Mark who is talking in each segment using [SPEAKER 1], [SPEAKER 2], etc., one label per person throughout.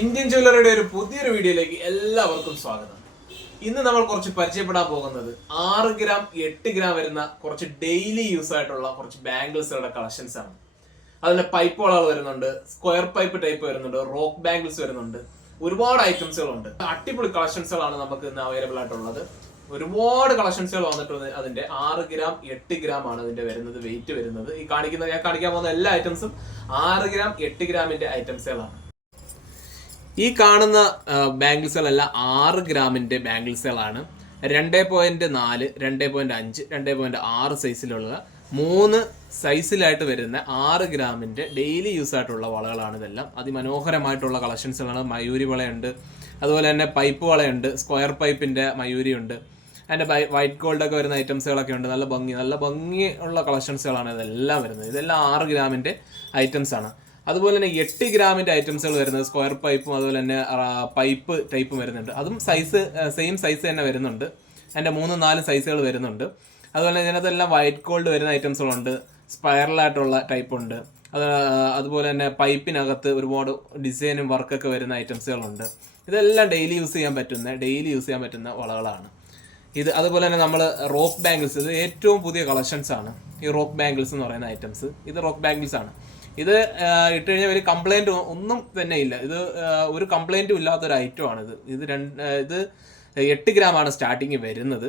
[SPEAKER 1] Indian ജ്വല്ലറിയുടെ ഒരു പുതിയൊരു വീഡിയോയിലേക്ക് എല്ലാവർക്കും സ്വാഗതം ഇന്ന് നമ്മൾ കുറച്ച് പരിചയപ്പെടാൻ പോകുന്നത് ആറ് ഗ്രാം എട്ട് ഗ്രാം വരുന്ന കുറച്ച് ഡെയിലി യൂസ് ആയിട്ടുള്ള കുറച്ച് ബാംഗിൾസുകളുടെ കളക്ഷൻസ് ആണ് അതിന്റെ പൈപ്പ് വളകൾ വരുന്നുണ്ട് സ്ക്വയർ പൈപ്പ് ടൈപ്പ് വരുന്നുണ്ട് റോക്ക് ബാംഗിൾസ് വരുന്നുണ്ട് ഒരുപാട് ഐറ്റംസുകളുണ്ട് അടിപൊളി കളക്ഷൻസുകളാണ് നമുക്ക് ഇന്ന് അവൈലബിൾ ആയിട്ടുള്ളത് ഒരുപാട് കളക്ഷൻസുകൾ വന്നിട്ടുണ്ട് അതിന്റെ ആറ് ഗ്രാം എട്ട് ഗ്രാം ആണ് അതിന്റെ വരുന്നത് വെയിറ്റ് വരുന്നത് ഈ കാണിക്കുന്ന ഞാൻ കാണിക്കാൻ പോകുന്ന എല്ലാ ഐറ്റംസും ആറ് ഗ്രാം എട്ട് ഗ്രാമിന്റെ ഐറ്റംസുകളാണ് ഈ കാണുന്ന ബാംഗിൾസുകളെല്ലാം ആറ് ഗ്രാമിൻ്റെ ബാംഗിൾസുകളാണ് രണ്ട് പോയിൻറ്റ് നാല് രണ്ട് പോയിൻറ്റ് അഞ്ച് രണ്ട് പോയിൻറ്റ് ആറ് സൈസിലുള്ള മൂന്ന് സൈസിലായിട്ട് വരുന്ന ആറ് ഗ്രാമിൻ്റെ ഡെയിലി യൂസ് ആയിട്ടുള്ള വളകളാണ് ഇതെല്ലാം അതിമനോഹരമായിട്ടുള്ള കളക്ഷൻസുകളാണ് മയൂരി വളയുണ്ട് അതുപോലെ തന്നെ പൈപ്പ് വളയുണ്ട് സ്ക്വയർ പൈപ്പിൻ്റെ മയൂരിയുണ്ട് അതിൻ്റെ വൈറ്റ് ഗോൾഡ് ഒക്കെ വരുന്ന ഐറ്റംസുകളൊക്കെ ഉണ്ട് നല്ല ഭംഗി നല്ല ഭംഗിയുള്ള കളക്ഷൻസുകളാണ് ഇതെല്ലാം വരുന്നത് ഇതെല്ലാം ആറ് ഗ്രാമിൻ്റെ ഐറ്റംസാണ് അതുപോലെ തന്നെ എട്ട് ഗ്രാമിന്റെ ഐറ്റംസുകൾ വരുന്നത് സ്ക്വയർ പൈപ്പും അതുപോലെ തന്നെ പൈപ്പ് ടൈപ്പും വരുന്നുണ്ട് അതും സൈസ് സെയിം സൈസ് തന്നെ വരുന്നുണ്ട് അതിൻ്റെ മൂന്ന് നാല് സൈസുകൾ വരുന്നുണ്ട് അതുപോലെ തന്നെ ഇതിനകത്തെല്ലാം വൈറ്റ് ഗോൾഡ് വരുന്ന ഐറ്റംസുകളുണ്ട് സ്പൈറലായിട്ടുള്ള ടൈപ്പ് ഉണ്ട് അത് അതുപോലെ തന്നെ പൈപ്പിനകത്ത് ഒരുപാട് ഡിസൈനും വർക്കൊക്കെ വരുന്ന ഐറ്റംസുകളുണ്ട് ഇതെല്ലാം ഡെയിലി യൂസ് ചെയ്യാൻ പറ്റുന്ന ഡെയിലി യൂസ് ചെയ്യാൻ പറ്റുന്ന വളകളാണ് ഇത് അതുപോലെ തന്നെ നമ്മൾ റോക്ക് ബാംഗിൾസ് ഇത് ഏറ്റവും പുതിയ കളക്ഷൻസ് ആണ് ഈ റോക്ക് ബാംഗിൾസ് എന്ന് പറയുന്ന ഐറ്റംസ് ഇത് റോക്ക് ബാംഗിൾസ് ആണ് ഇത് ഇട്ട് കഴിഞ്ഞാൽ ഒരു കംപ്ലൈൻറ്റ് ഒന്നും തന്നെ ഇല്ല ഇത് ഒരു കംപ്ലൈൻറ്റും ഇല്ലാത്തൊരു ഐറ്റമാണിത് ഇത് രണ്ട് ഇത് എട്ട് ഗ്രാമാണ് സ്റ്റാർട്ടിങ് വരുന്നത്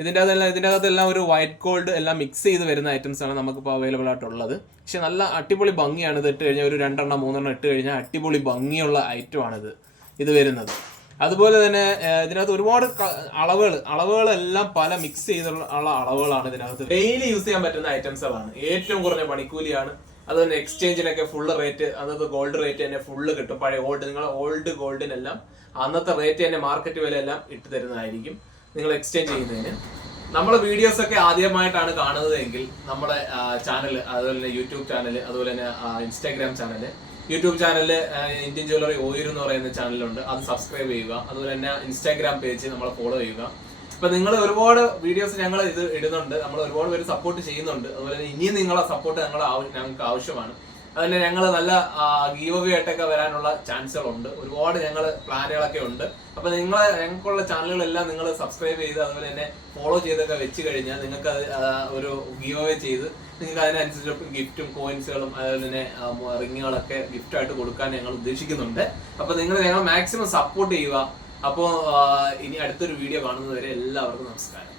[SPEAKER 1] ഇതിൻ്റെ അകത്തെല്ലാം ഇതിൻ്റെ അകത്തെല്ലാം ഒരു വൈറ്റ് ഗോൾഡ് എല്ലാം മിക്സ് ചെയ്ത് വരുന്ന ഐറ്റംസ് ആണ് നമുക്കിപ്പോൾ അവൈലബിൾ ആയിട്ടുള്ളത് പക്ഷെ നല്ല അടിപൊളി ഭംഗിയാണ് ഇത് ഇട്ട് കഴിഞ്ഞാൽ ഒരു രണ്ടെണ്ണം മൂന്നെണ്ണം ഇട്ട് കഴിഞ്ഞാൽ അടിപൊളി ഭംഗിയുള്ള ആണിത് ഇത് വരുന്നത് അതുപോലെ തന്നെ ഇതിനകത്ത് ഒരുപാട് അളവുകൾ അളവുകളെല്ലാം പല മിക്സ് ചെയ്തുള്ള അളവുകളാണ് ഇതിനകത്ത് ഡെയിലി യൂസ് ചെയ്യാൻ പറ്റുന്ന ഐറ്റംസുകളാണ് ഏറ്റവും കുറഞ്ഞ പണിക്കൂലിയാണ് തന്നെ എക്സ്ചേഞ്ചിനൊക്കെ ഫുള്ള് റേറ്റ് അന്നത്തെ ഗോൾഡ് റേറ്റ് തന്നെ ഫുള്ള് കിട്ടും പഴയ ഗോൾഡ് നിങ്ങൾ ഓൾഡ് ഗോൾഡിനെല്ലാം അന്നത്തെ റേറ്റ് തന്നെ മാർക്കറ്റ് വില എല്ലാം ഇട്ട് തരുന്നതായിരിക്കും നിങ്ങൾ എക്സ്ചേഞ്ച് ചെയ്യുന്നതിന് നമ്മുടെ വീഡിയോസ് ഒക്കെ ആദ്യമായിട്ടാണ് കാണുന്നത് എങ്കിൽ നമ്മുടെ ചാനൽ അതുപോലെ തന്നെ യൂട്യൂബ് ചാനൽ അതുപോലെ തന്നെ ഇൻസ്റ്റാഗ്രാം ചാനൽ യൂട്യൂബ് ചാനലിൽ ഇന്ത്യൻ ജ്വല്ലറി ഓയിൽ എന്ന് പറയുന്ന ചാനലുണ്ട് അത് സബ്സ്ക്രൈബ് ചെയ്യുക അതുപോലെ തന്നെ ഇൻസ്റ്റാഗ്രാം പേജ് നമ്മളെ ഫോളോ ചെയ്യുക ഇപ്പൊ നിങ്ങൾ ഒരുപാട് വീഡിയോസ് ഞങ്ങൾ ഇത് ഇടുന്നുണ്ട് നമ്മൾ ഒരുപാട് പേര് സപ്പോർട്ട് ചെയ്യുന്നുണ്ട് അതുപോലെ തന്നെ ഇനിയും നിങ്ങളെ സപ്പോർട്ട് ഞങ്ങൾ ഞങ്ങൾക്ക് ആവശ്യമാണ് അതുപോലെ ഞങ്ങൾ നല്ല ഗീവ് ആയിട്ടൊക്കെ വരാനുള്ള ചാൻസുകളുണ്ട് ഒരുപാട് ഞങ്ങൾ പ്ലാനുകളൊക്കെ ഉണ്ട് അപ്പൊ നിങ്ങൾ ഞങ്ങൾക്കുള്ള ചാനലുകളെല്ലാം നിങ്ങൾ സബ്സ്ക്രൈബ് ചെയ്ത് അതുപോലെ തന്നെ ഫോളോ ചെയ്തൊക്കെ വെച്ച് കഴിഞ്ഞാൽ നിങ്ങൾക്ക് അത് ഒരു ഗീവ് അവേ ചെയ്ത് നിങ്ങൾക്ക് അതിനനുസരിച്ച് ഗിഫ്റ്റും കോയിൻസുകളും അതുപോലെ തന്നെ റിങ്ങുകളൊക്കെ ഗിഫ്റ്റായിട്ട് കൊടുക്കാൻ ഞങ്ങൾ ഉദ്ദേശിക്കുന്നുണ്ട് അപ്പൊ നിങ്ങൾ ഞങ്ങൾ മാക്സിമം സപ്പോർട്ട് ചെയ്യുക അപ്പോ ഇനി അടുത്തൊരു വീഡിയോ കാണുന്നതുവരെ എല്ലാവർക്കും നമസ്കാരം